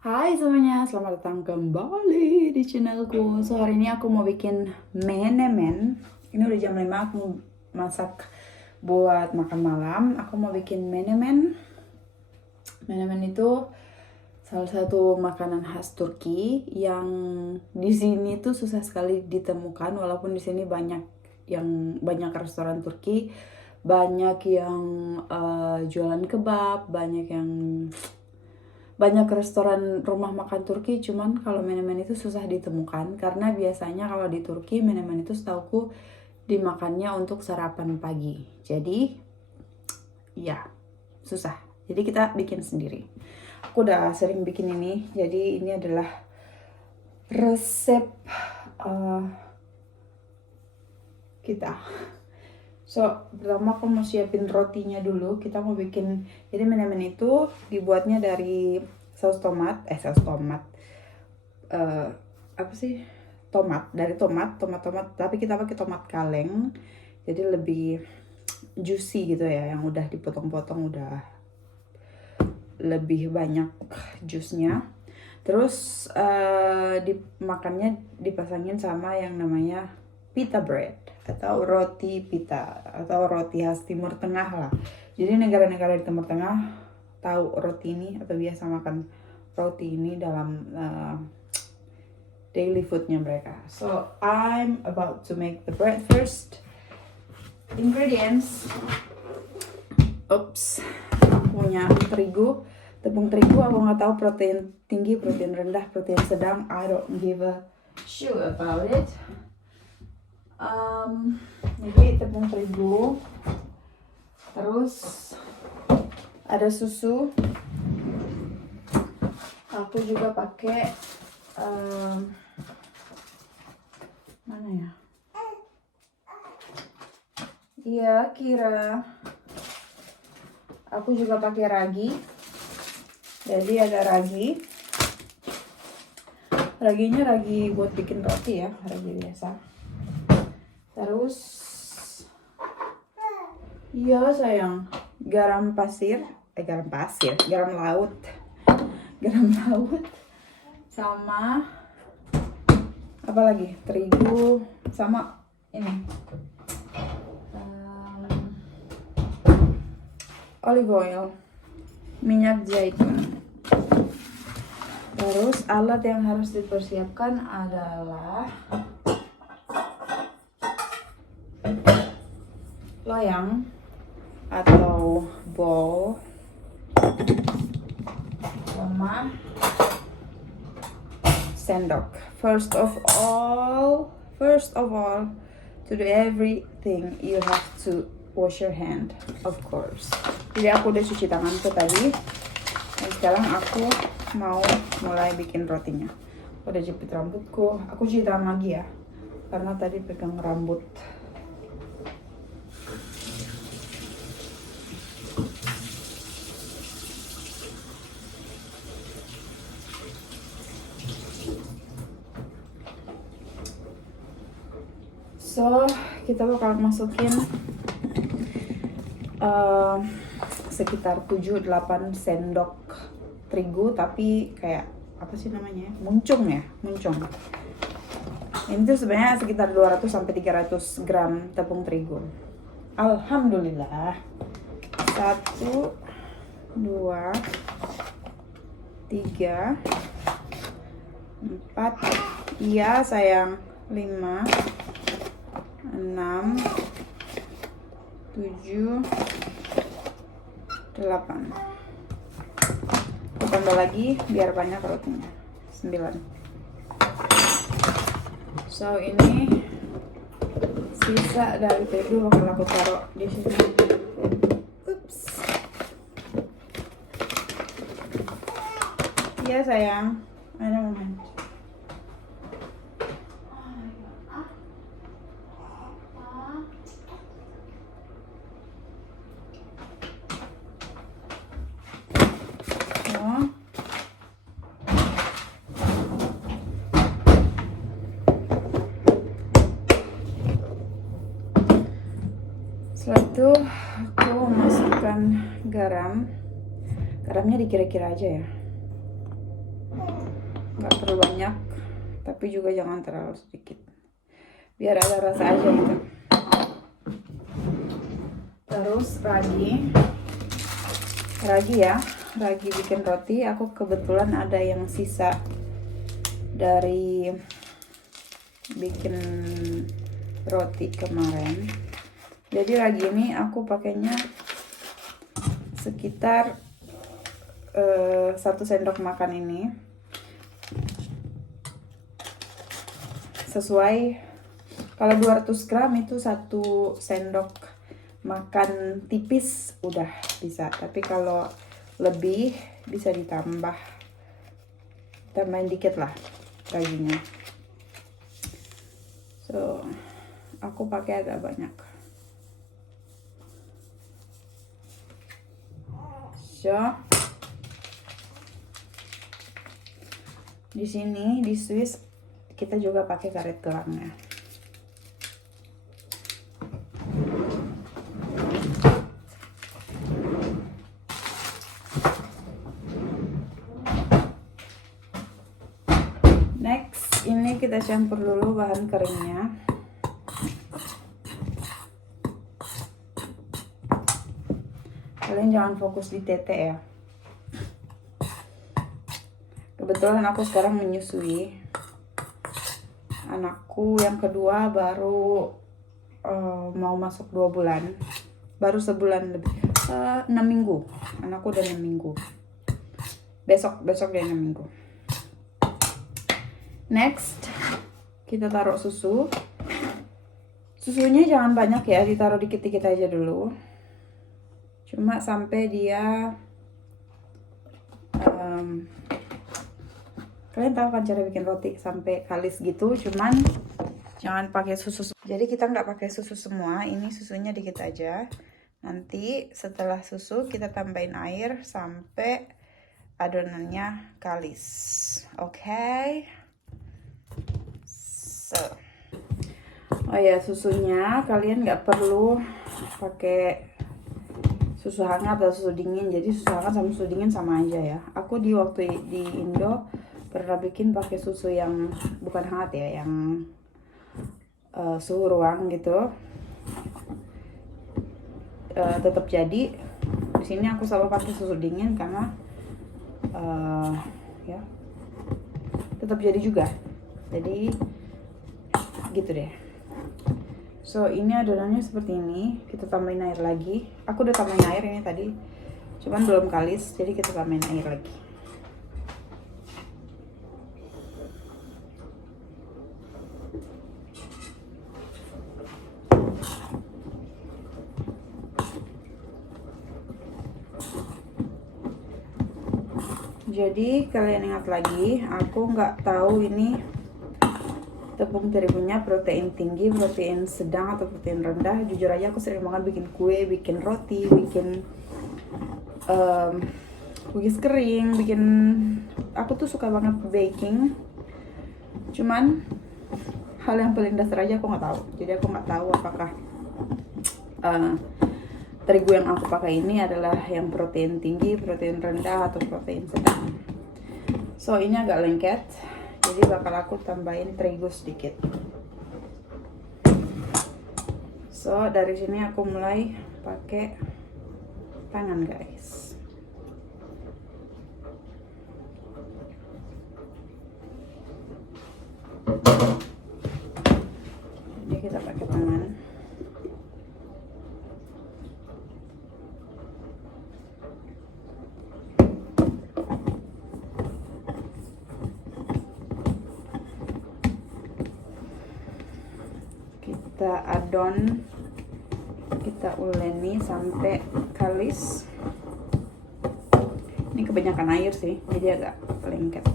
Hai semuanya, selamat datang kembali di channelku. So hari ini aku mau bikin menemen. Ini udah jam 5, aku mau masak buat makan malam. Aku mau bikin menemen. Menemen itu salah satu makanan khas Turki yang di sini tuh susah sekali ditemukan, walaupun di sini banyak restoran Turki, banyak yang jualan kebab, banyak restoran rumah makan Turki. Cuman kalau menemen itu susah ditemukan karena biasanya kalau di Turki menemen itu setauku dimakannya untuk sarapan pagi. Jadi ya susah. Jadi kita bikin sendiri. Aku udah sering bikin ini. Jadi ini adalah resep uh, kita. So, pertama aku mau siapin rotinya dulu. Kita mau bikin, jadi menemen itu dibuatnya dari saus tomat. Apa sih? Dari tomat. Tapi kita pakai tomat kaleng. Jadi lebih juicy gitu ya, yang udah dipotong-potong udah lebih banyak jusnya. Terus dimakannya dipasangin sama yang namanya pita bread atau roti pita atau roti khas Timur Tengah lah. Jadi negara-negara di Timur Tengah tahu roti ini atau biasa makan roti ini dalam daily foodnya mereka. So I'm about to make the bread first. Ingredients. Oops, punya tepung terigu. Aku nggak tahu protein tinggi, protein rendah, protein sedang. I don't give a shit about it. Jadi tepung terigu, terus ada susu. Aku juga pakai mana ya? Iya, kira. Aku juga pakai ragi. Jadi ada ragi. Raginya ragi buat bikin roti ya, ragi biasa. Terus iya sayang, garam laut sama apa lagi, terigu sama ini olive oil, minyak zaitun. Terus alat yang harus dipersiapkan adalah loyang atau bowl sama sendok. First of all, to do everything you have to wash your hand, of course. Jadi aku udah cuci tanganku tadi, dan sekarang aku mau mulai bikin rotinya. Udah jepit rambutku, aku cuci tangan lagi ya, karena tadi pegang rambut. So, kita bakal masukin sekitar 7-8 sendok terigu, tapi kayak apa sih namanya? Muncung. Ini tuh sebenarnya sekitar 200-300 gram tepung terigu. Alhamdulillah. 1, 2, 3, 4. Iya sayang. 5, 6, 7, 8. Tambah lagi biar banyak rotinya. 9. So ini sisa dari terigu bakal aku taruh di sini. Ups. Iya sayang. Ada momen. Setelah itu aku masukkan garamnya dikira-kira aja ya. nggak terlalu banyak, tapi juga jangan terlalu sedikit, biar ada rasa aja gitu. Terus ragi bikin roti. Aku kebetulan ada yang sisa dari bikin roti kemarin, jadi ragi ini aku pakainya sekitar 1 sendok makan ini, sesuai kalau 200 gram itu 1 sendok makan tipis udah bisa, tapi kalau lebih bisa tambahin dikit lah raginya. So aku pakai agak banyak. So di sini di Swiss kita juga pakai karet gelangnya. Next, ini kita campur dulu bahan keringnya. Kalian jangan fokus di tete ya. Kebetulan aku sekarang menyusui. Anakku yang kedua baru mau masuk 2 bulan. Baru sebulan lebih. 6 minggu. Anakku udah 6 minggu. Besok dia 6 minggu. Next, kita taruh susu. Susunya jangan banyak ya, ditaruh dikit-dikit aja dulu. Cuma sampai dia kalian tahu kan cara bikin roti sampai kalis gitu, cuman jangan pakai susu. Jadi kita nggak pakai susu semua, ini susunya dikit aja. Nanti setelah susu kita tambahin air sampai adonannya kalis. Oke. So. Oh ya, susunya kalian nggak perlu pakai susu hangat atau susu dingin. Jadi susu hangat sama susu dingin sama aja ya. Aku waktu di Indo pernah bikin pakai susu yang bukan hangat ya, yang suhu ruang gitu. Tetap jadi. Di sini aku selalu pakai susu dingin karena ya tetap jadi juga. Jadi gitu deh. So ini adonannya seperti ini. Kita tambahin air lagi. Aku udah tambahin air ini tadi, cuman belum kalis, jadi kita tambahin air lagi. Jadi kalian ingat lagi, aku nggak tahu ini tepung terigunya protein tinggi, protein sedang, atau protein rendah. Jujur aja aku sering banget bikin kue, bikin roti, bikin cookies kering, aku tuh suka banget baking. Cuman hal yang paling dasar aja aku nggak tahu. Jadi aku nggak tahu apakah terigu yang aku pakai ini adalah yang protein tinggi, protein rendah, atau protein sedang. So ini agak lengket, jadi bakal aku tambahin terigu sedikit. So dari sini aku mulai pakai tangan guys. Jadi kita pakai tangan. Kita adon, kita uleni sampai kalis. Ini kebanyakan air sih, jadi agak lengket,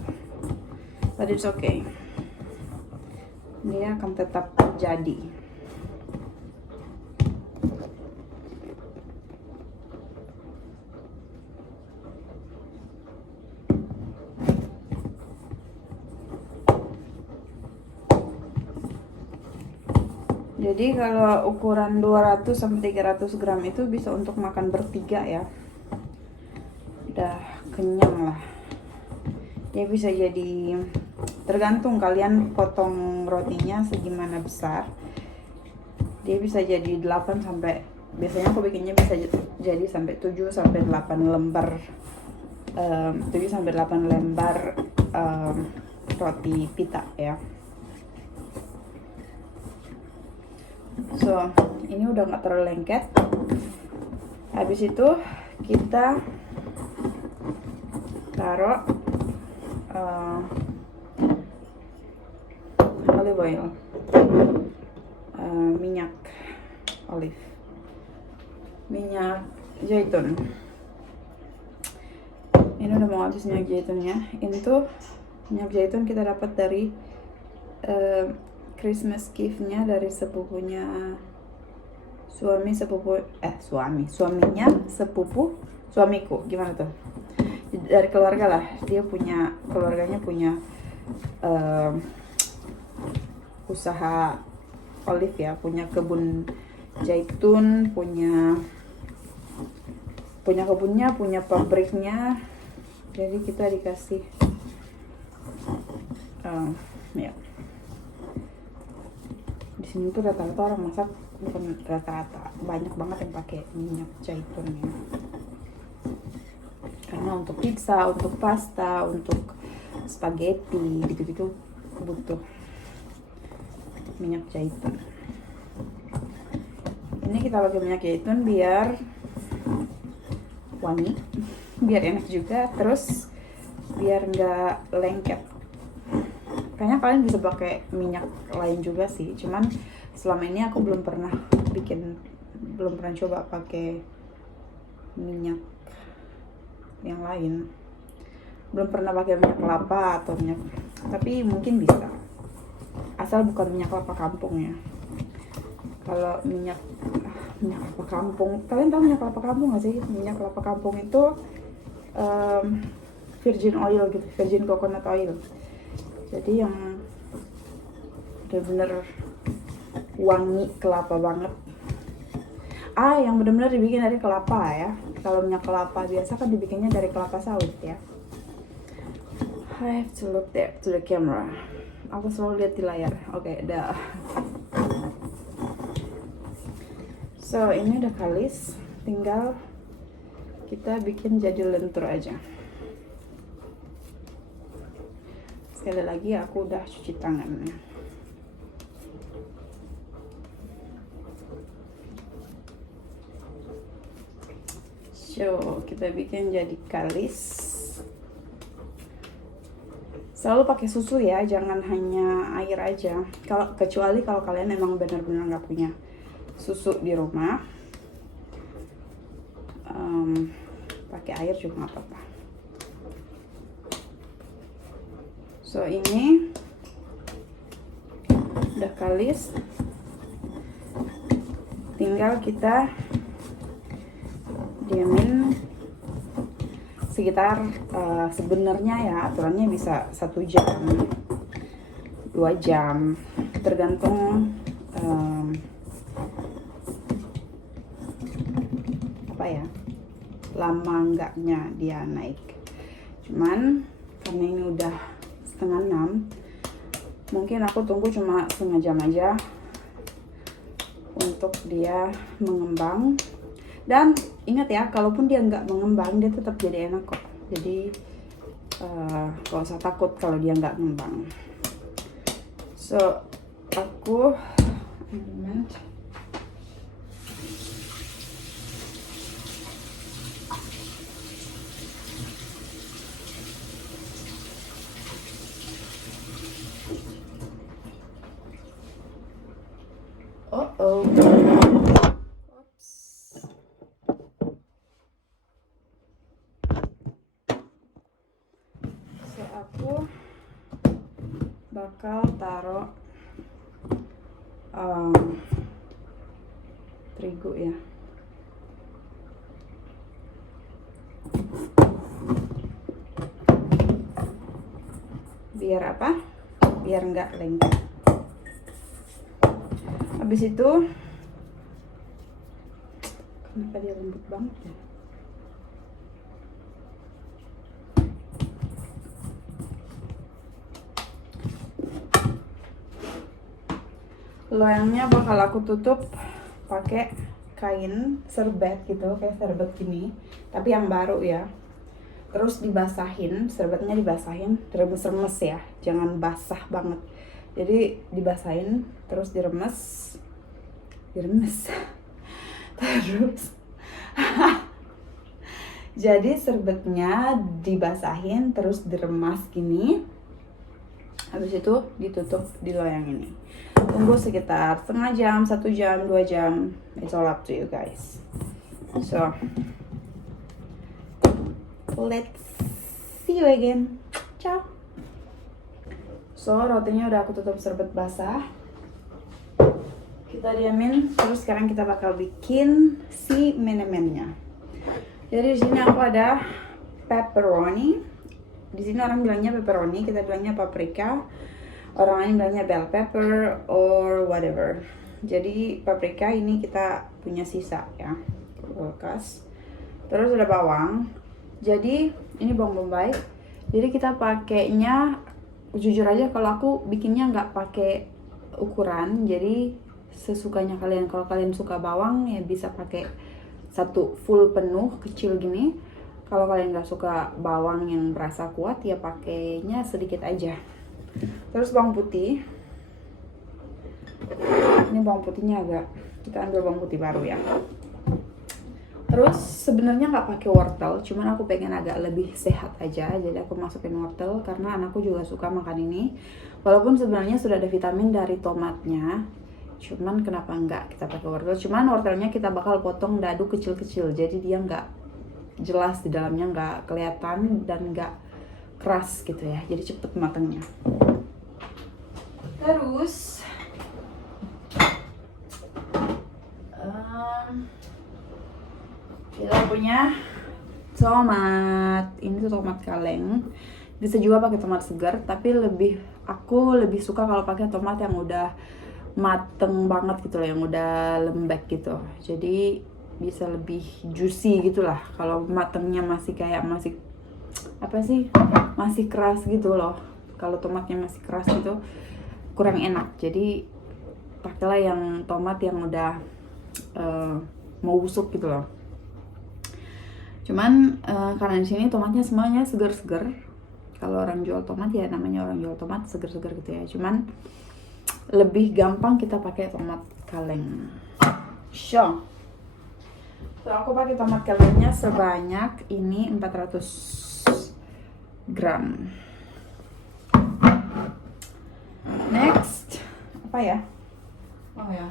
but it's okay, dia akan tetap jadi. Jadi kalau ukuran 200 sampai 300 gram itu bisa untuk makan bertiga ya. Udah kenyang lah. Dia bisa jadi, tergantung kalian potong rotinya segimana besar. Dia bisa jadi 8 sampai, biasanya aku bikinnya bisa jadi sampai 7 sampai 8 lembar 7 sampai 8 lembar roti pita ya. So, ini udah nggak terlalu lengket. Habis itu kita taruh olive oil, minyak olive, minyak zaitun. Ini udah mau habis minyak zaitunnya. Ini tuh minyak zaitun kita dapat dari Christmas gift-nya dari sepupunya suaminya sepupu suamiku, gimana tuh, dari keluarga lah. Dia punya, keluarganya punya usaha olive ya, punya kebun zaitun, punya kebunnya, punya pabriknya. Jadi kita dikasih ya. Di sini tuh rata-rata orang masak, bukan rata-rata, banyak banget yang pakai minyak zaitun ya. Karena untuk pizza, untuk pasta, untuk spaghetti gitu-gitu butuh minyak zaitun. Ini kita pakai minyak zaitun biar wangi, biar enak juga, terus biar nggak lengket. Kayaknya kalian bisa pakai minyak lain juga sih, cuman selama ini aku belum pernah coba pakai minyak yang lain. Belum pernah pakai minyak kelapa atau minyak, tapi mungkin bisa, asal bukan minyak kelapa kampung ya. Kalau minyak kelapa kampung, kalian tahu minyak kelapa kampung nggak sih? Minyak kelapa kampung itu virgin oil gitu, virgin coconut oil. Jadi yang bener-bener wangi kelapa banget. Yang bener-bener dibikin dari kelapa ya. Kalau minyak kelapa biasa kan dibikinnya dari kelapa sawit ya. I have to look there to the camera. Aku selalu lihat di layar. Oke, dah. So, ini udah kalis. Tinggal kita bikin jadi lentur aja. Sekali lagi aku udah cuci tangannya. So, kita bikin jadi kalis. Selalu pakai susu ya, jangan hanya air aja. Kecuali kalau kalian emang benar-benar nggak punya susu di rumah, pakai air juga nggak apa-apa. So, ini udah kalis, tinggal kita diamin sekitar sebenarnya ya aturannya bisa 1 jam 2 jam, tergantung lama enggaknya dia naik. Cuman karena ini udah 5:30, mungkin aku tunggu cuma setengah jam aja untuk dia mengembang. Dan ingat ya, kalaupun dia nggak mengembang, dia tetap jadi enak kok. Jadi gak usah takut kalau dia nggak mengembang. So, aku aku bakal taruh terigu ya. Biar apa? Biar nggak lengket. Habis itu, kenapa dia lembut banget ya? Loyangnya bakal aku tutup pakai kain serbet gitu, kayak serbet gini, tapi yang baru ya. Terus dibasahin, serbetnya dibasahin, diremes-remes ya, jangan basah banget. Jadi dibasahin, terus diremes, terus jadi serbetnya dibasahin, terus diremas gini. Habis itu ditutup di loyang ini. Tunggu sekitar setengah jam, 1 jam, 2 jam. It's all up to you guys. So, let's see you again. Ciao. So, rotinya udah aku tutup serbet basah. Kita diamin. Terus sekarang kita bakal bikin si menemennya. Jadi di sini aku ada pepperoni. Di sini orang bilangnya pepperoni, kita bilangnya paprika. Orang lain bilangnya bell pepper or whatever. Jadi paprika ini kita punya sisa ya, kulkas. Terus ada bawang. Jadi ini bawang bombay. Jadi kita pakainya, jujur aja kalau aku bikinnya nggak pakai ukuran. Jadi sesukanya kalian. Kalau kalian suka bawang ya bisa pakai 1 full penuh kecil gini. Kalau kalian nggak suka bawang yang berasa kuat ya pakainya sedikit aja. Terus bawang putih. Ini bawang putihnya kita ambil bawang putih baru ya. Terus sebenarnya nggak pakai wortel, cuman aku pengen agak lebih sehat aja, jadi aku masukin wortel karena anakku juga suka makan ini. Walaupun sebenarnya sudah ada vitamin dari tomatnya, cuman kenapa nggak kita pakai wortel? Cuman wortelnya kita bakal potong dadu kecil-kecil, jadi dia nggak jelas di dalamnya, nggak kelihatan dan nggak keras gitu ya, jadi cepet matangnya. Terus kita punya tomat. Ini tuh tomat kaleng. Bisa juga pakai tomat segar, tapi aku lebih suka kalau pakai tomat yang udah mateng banget gitu loh, yang udah lembek gitu. Jadi bisa lebih juicy gitulah. Kalau matengnya masih masih keras gitu loh. Kalau tomatnya masih keras gitu kurang enak. Jadi pakailah yang tomat yang udah mau busuk gitu loh. Cuman karena di sini tomatnya semuanya segar-segar. Kalau orang jual tomat ya namanya orang jual tomat segar-segar gitu ya. Cuman lebih gampang kita pakai tomat kaleng. So aku pakai tomat kalengnya sebanyak ini 400 gram. Next, apa ya? Oh ya.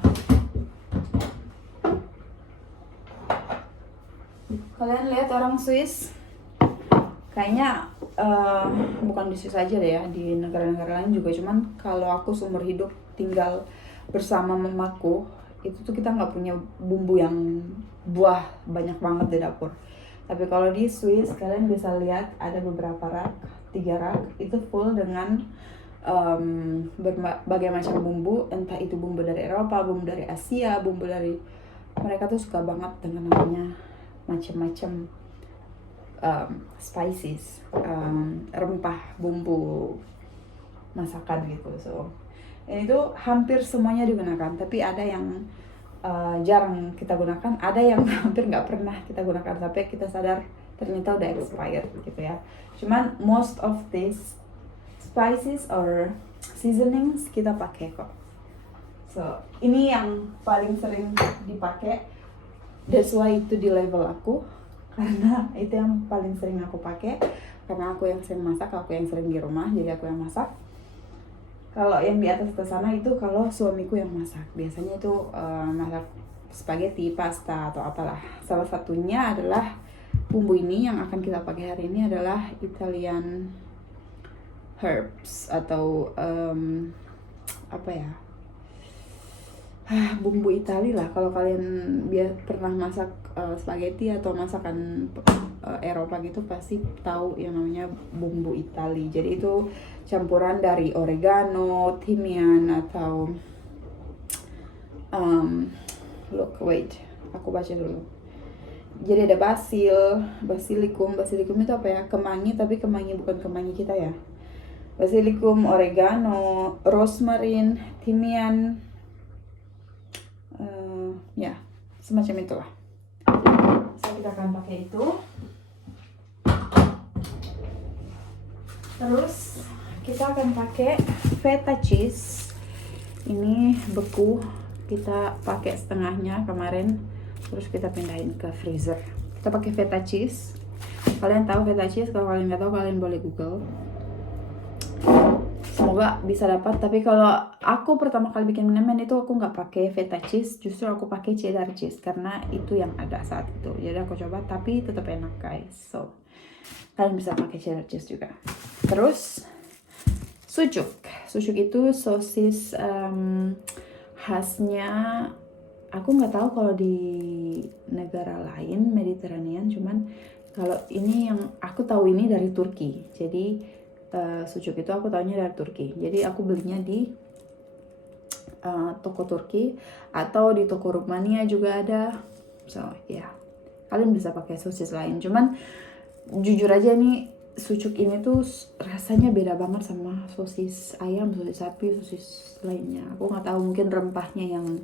Kalian lihat orang Swiss, kayaknya bukan di Swiss aja deh ya, di negara-negara lain juga. Cuman kalau aku seumur hidup tinggal bersama mamaku, itu tuh kita nggak punya bumbu yang buah banyak banget di dapur. Tapi kalau di Swiss kalian bisa lihat ada beberapa rak, 3 rak itu full dengan berbagai macam bumbu, entah itu bumbu dari Eropa, bumbu dari Asia, bumbu dari, mereka tuh suka banget dengan namanya macam-macam spices, rempah bumbu masakan gitu. So ini tuh hampir semuanya digunakan, tapi ada yang jarang kita gunakan, ada yang hampir nggak pernah kita gunakan sampai kita sadar ternyata udah expired gitu ya. Cuman most of these spices or seasonings kita pakai kok. So ini yang paling sering dipakai, that's why itu di level aku, karena itu yang paling sering aku pakai, karena aku yang sering masak, aku yang sering di rumah, jadi aku yang masak. Kalau yang di atas sana itu kalau suamiku yang masak, biasanya itu masak spaghetti, pasta atau apalah. Salah satunya adalah bumbu ini yang akan kita pakai hari ini adalah Italian herbs atau apa ya, bumbu Itali lah. Kalau kalian pernah masak spaghetti atau masakan Eropa gitu pasti tahu yang namanya bumbu Itali. Jadi itu campuran dari oregano, thymian atau aku baca dulu. Jadi ada basilikum itu apa ya? Kemangi, tapi kemangi bukan kemangi kita ya. Basilikum, oregano, rosemary, thymian, Ya, semacam itulah. So kita akan pakai itu. Terus kita akan pakai feta cheese. Ini beku, kita pakai setengahnya kemarin, terus kita pindahin ke freezer. Kita pakai feta cheese. Kalian tahu feta cheese? Kalau kalian nggak tahu, kalian boleh Google. Semoga bisa dapat. Tapi kalau aku pertama kali bikin menemen itu aku nggak pakai feta cheese, justru aku pakai cheddar cheese karena itu yang ada saat itu. Jadi aku coba, tapi tetap enak guys. So kalian bisa pakai cheddar cheese juga. Terus sucuk. Sucuk itu sosis khasnya. Aku nggak tahu kalau di negara lain Mediterranean, cuman kalau ini yang aku tahu ini dari Turki. Jadi sucuk itu aku tahunya dari Turki. Jadi aku belinya di toko Turki atau di toko Rumania juga ada. So ya, kalian bisa pakai sosis lain. Cuman jujur aja nih, sucuk ini tuh rasanya beda banget sama sosis ayam, sosis sapi, sosis lainnya. Aku nggak tahu, mungkin rempahnya yang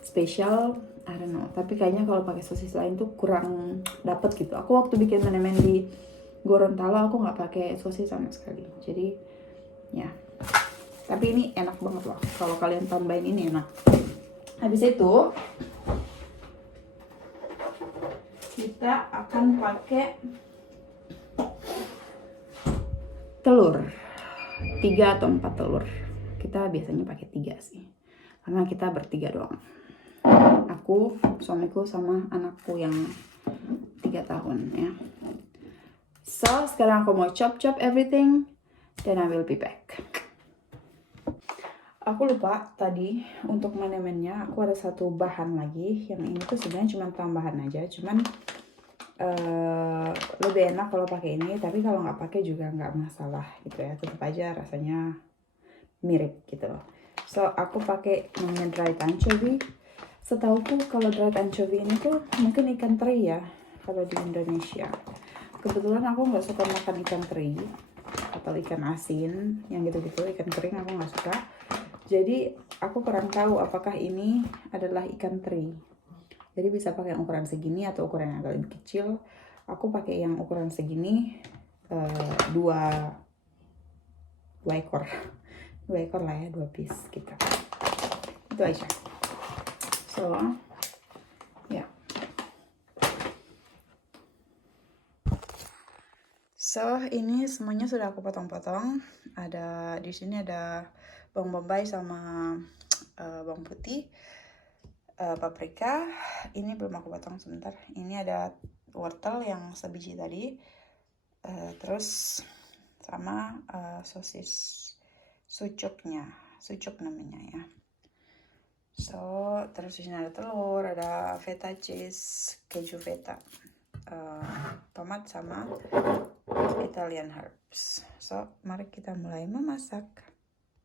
spesial, I don't know. Tapi kayaknya kalau pakai sosis lain tuh kurang dapet gitu. Aku waktu bikin menemen di Gorontalo aku nggak pakai sosis sama sekali. Jadi ya, tapi ini enak banget loh. Kalau kalian tambahin ini enak. Habis itu kita akan pakai telur, 3 atau 4 telur. Kita biasanya pakai 3 sih, karena kita bertiga doang. Aku, suamiku, sama anakku yang 3 tahun ya. So sekarang aku mau chop everything, then I will be back. Aku lupa tadi untuk menemennya aku ada satu bahan lagi. Yang ini tuh sebenarnya cuma tambahan aja, cuman lebih enak kalau pakai ini, tapi kalau nggak pakai juga nggak masalah gitu ya, tetap aja rasanya mirip gitu loh. So aku pakai namanya dried anchovy. Setauku kalau dried anchovy ini tuh mungkin ikan teri ya kalau di Indonesia. Kebetulan aku nggak suka makan ikan teri atau ikan asin yang gitu-gitu, ikan kering aku nggak suka. Jadi aku kurang tahu apakah ini adalah ikan teri. Jadi bisa pakai ukuran segini atau ukuran yang agak lebih kecil. Aku pakai yang ukuran segini, 2 ekor. 2 ekor lah ya, 2 piece gitu. Itu aja. So, ya. So, ini semuanya sudah aku potong-potong. Ada di sini ada bawang bombay sama bawang putih. Paprika, ini belum aku potong, sebentar. Ini ada wortel yang sebiji tadi, terus sama sosis sucuknya, sucuk namanya ya. So terus di sini ada telur, ada feta cheese, keju feta, tomat sama Italian herbs. So mari kita mulai memasak.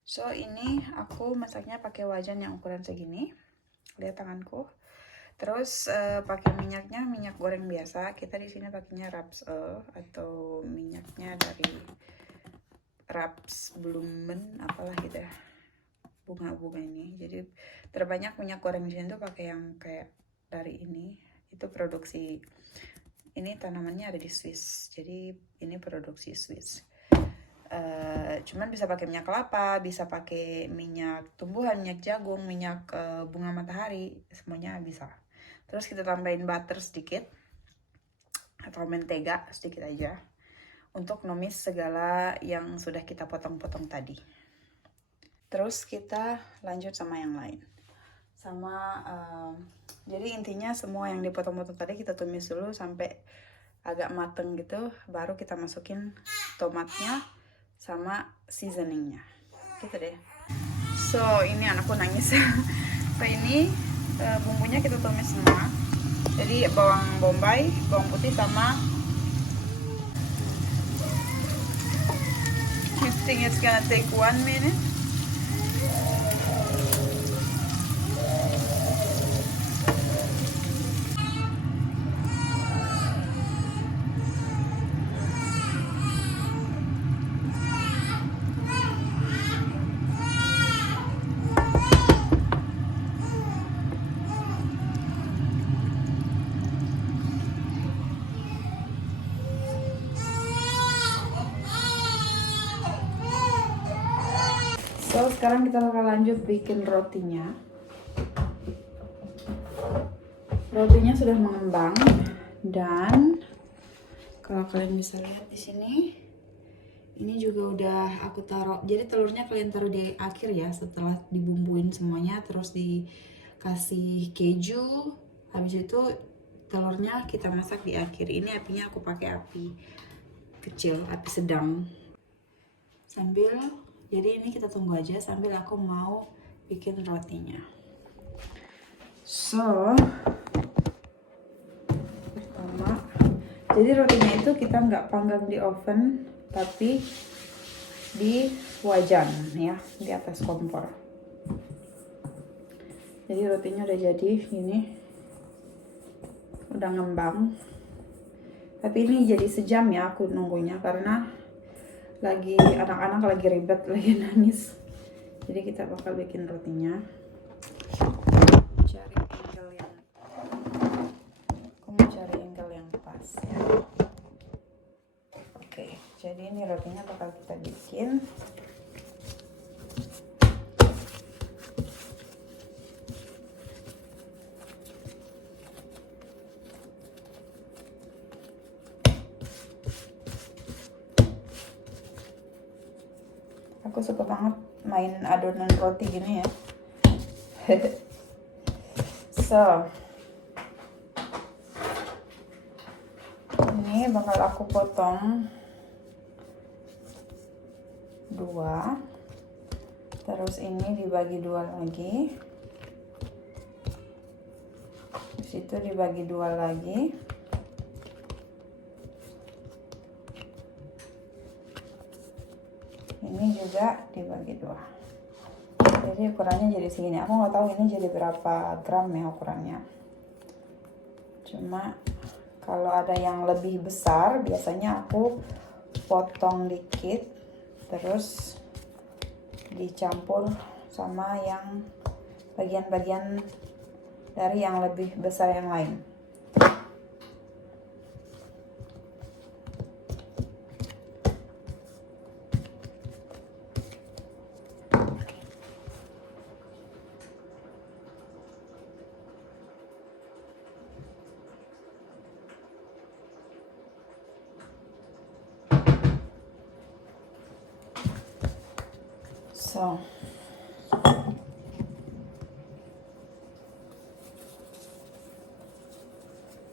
So ini aku masaknya pakai wajan yang ukuran segini. Lihat tanganku. Terus pakai minyaknya minyak goreng biasa. Kita di sini pakainya rapsöl atau minyaknya dari Rapsblumen apalah gitu ya, bunga-bunga ini. Jadi terbanyak minyak goreng di sini tuh pakai yang kayak dari ini. Itu produksi, ini tanamannya ada di Swiss. Jadi ini produksi Swiss. Cuman bisa pakai minyak kelapa, bisa pakai minyak tumbuhan, minyak jagung, minyak bunga matahari, semuanya bisa. Terus kita tambahin butter sedikit atau mentega sedikit aja untuk numis segala yang sudah kita potong-potong tadi. Terus kita lanjut sama yang lain. Jadi intinya semua yang dipotong-potong tadi kita tumis dulu sampai agak mateng gitu, baru kita masukin tomatnya sama seasoningnya gitu deh. So ini anakku nangis. So ini bumbunya kita tumis semua. Jadi bawang bombay, bawang putih sama, you think it's gonna take 1 minute? So sekarang kita bakal lanjut bikin rotinya. Rotinya sudah mengembang dan kalau kalian bisa lihat di sini, ini juga udah aku taruh. Jadi telurnya kalian taruh di akhir ya, setelah dibumbuin semuanya, terus dikasih keju. Habis itu telurnya kita masak di akhir. Ini apinya aku pakai api kecil, api sedang. Jadi ini kita tunggu aja sambil aku mau bikin rotinya. So, pertama, jadi rotinya itu kita nggak panggang di oven, tapi di wajan ya, di atas kompor. Jadi rotinya udah jadi, ini udah ngembang. Tapi ini jadi sejam ya aku nunggunya karena anak-anak lagi ribet, lagi nangis. Jadi kita bakal bikin rotinya. Aku mau cari angle yang pas ya. Oke, jadi ini rotinya bakal kita bikin. Aku suka banget main adonan roti gini ya. So, ini bakal aku potong 2, terus ini dibagi 2 lagi, di situ dibagi 2 lagi, ini juga dibagi 2. Jadi ukurannya jadi segini. Aku nggak tahu ini jadi berapa gram ya ukurannya. Cuma kalau ada yang lebih besar, biasanya aku potong dikit, terus dicampur sama yang bagian-bagian dari yang lebih besar yang lain. So,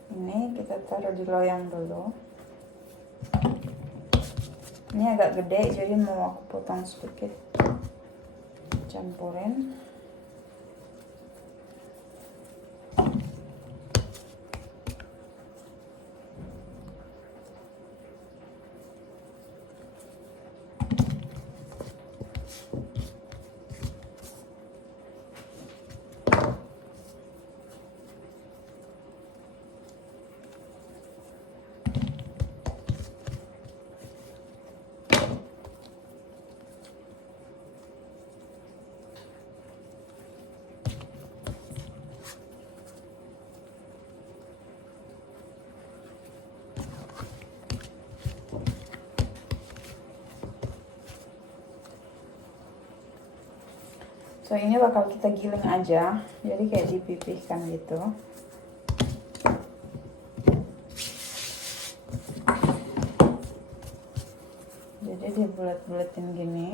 ini kita taruh di loyang dulu. Ini agak gede, jadi mau aku potong sedikit, campurin. So ini bakal kita giling aja, jadi kayak dipipihkan gitu. Jadi dibulet-buletin gini.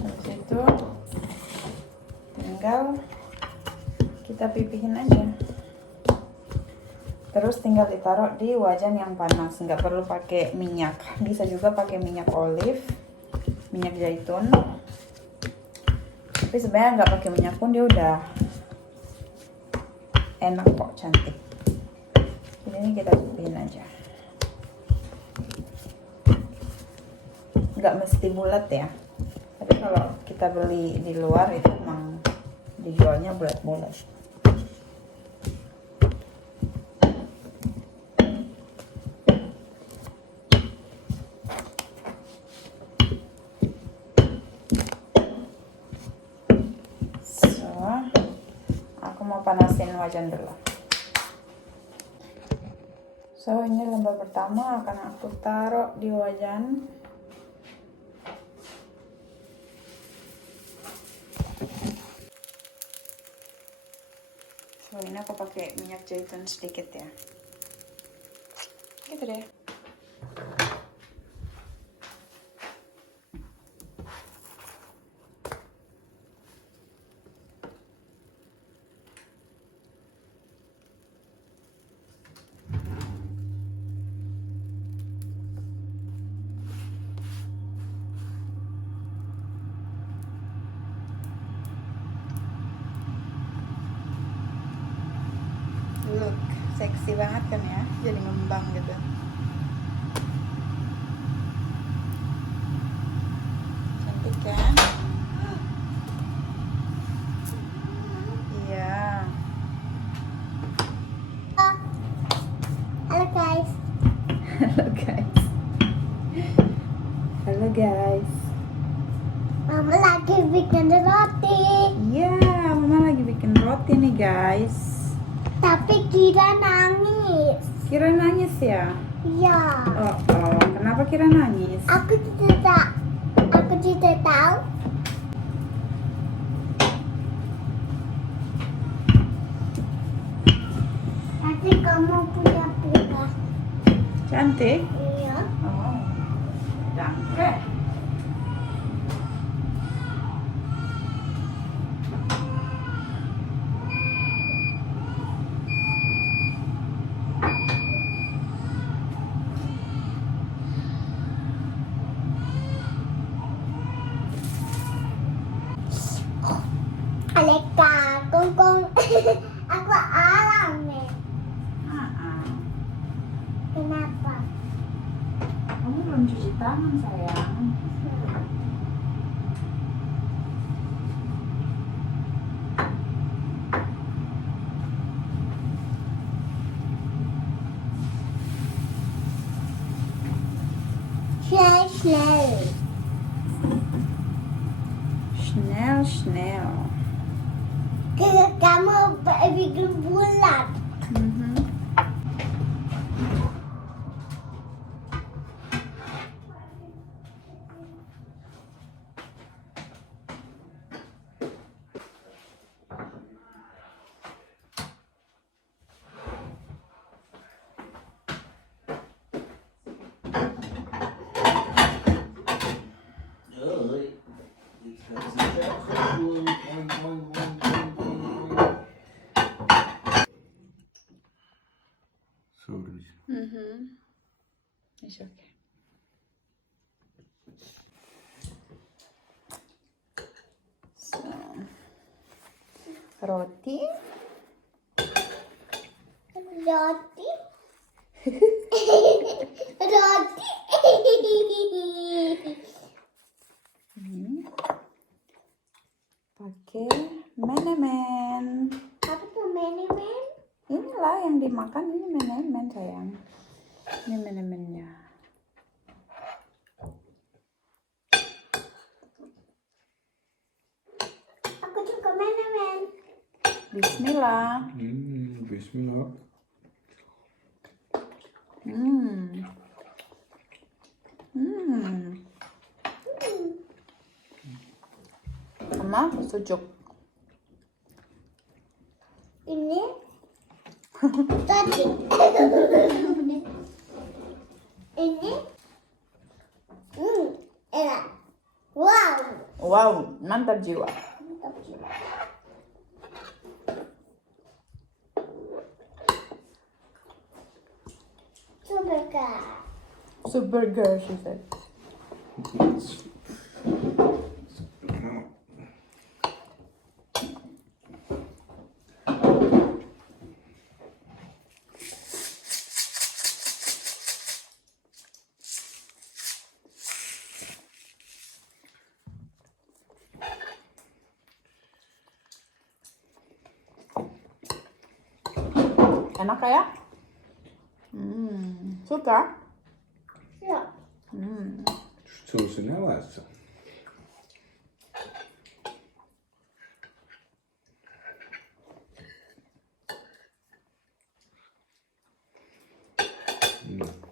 Habis itu tinggal kita pipihin aja. Terus tinggal ditaruh di wajan yang panas, nggak perlu pakai minyak. Bisa juga pakai minyak olive, minyak zaitun. Tapi sebenarnya nggak pakai minyak pun dia udah enak kok, cantik. Jadi ini kita pipihin aja. Nggak mesti bulat ya. Tapi kalau kita beli di luar itu emang dijualnya bulat-bulat. Mau panasin wajan dulu. So ini lembar pertama akan aku taruh di wajan. So ini aku pakai minyak zaitun sedikit ya. Gitu deh. Look, seksi banget kan ya, jadi ngembang gitu. Cantik kan? Iya. Halo guys. Halo guys. Halo guys. Mama lagi bikin roti. Iya, mama lagi bikin roti nih guys. Tapi Kira nangis. Kira nangis ya? Iya. Oh, kenapa Kira nangis? Aku tidak tahu. Nanti kamu punya pita. Cantik? Iya. Oh, cantik. Aleka, kongkong. Aku alam nih. Kenapa? Kamu belum cuci tangan sayang. Schnell. Snel. Kamu bikin bulat. It's okay. So, roti. Roti. Roti. Pakai menemen. Apa tuh menemen? Inilah yang dimakan, ini menemen sayang. Ini menemennya. Aku juga menemen. Bismillah. Bismillah. Sama sujuk. Ini tadi. Ini enak. Wow. Wow, mantap jiwa. Mantap juga. Super girl, she said. Enak kayak? Suka? Ya. Sosu ne varsa. Hmm.